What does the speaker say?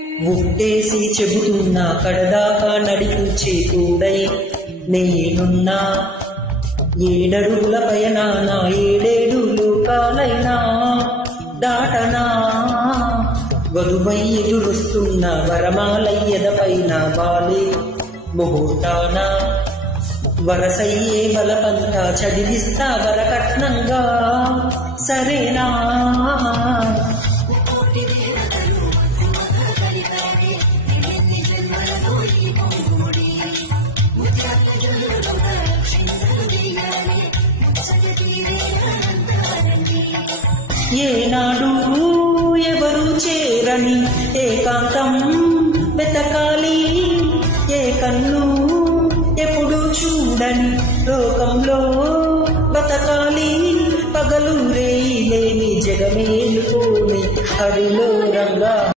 ముట్టేసి చెబుతున్నా కడదాకా నడిపించే తోడై నేనున్నా. ఏడడుగుల పయనాన ఏడేడు లోకాలైనా దాటనా. వధువై ఎదురొస్తున్న వరమాలయ్యద పైన బాలే ముహూర్తాన. వరసయ్యే బలపంతా చదివిస్తా వరకట్నంగా సరేనా. ఏనాడు ఎవరు చేరని ఏకాంతం వెతకాలి. ఏ కన్ను ఎప్పుడు చూడని లోకంలో బతకాలి. పగలు రేయి లేని జగమేలుకోని హరిలో రంగా.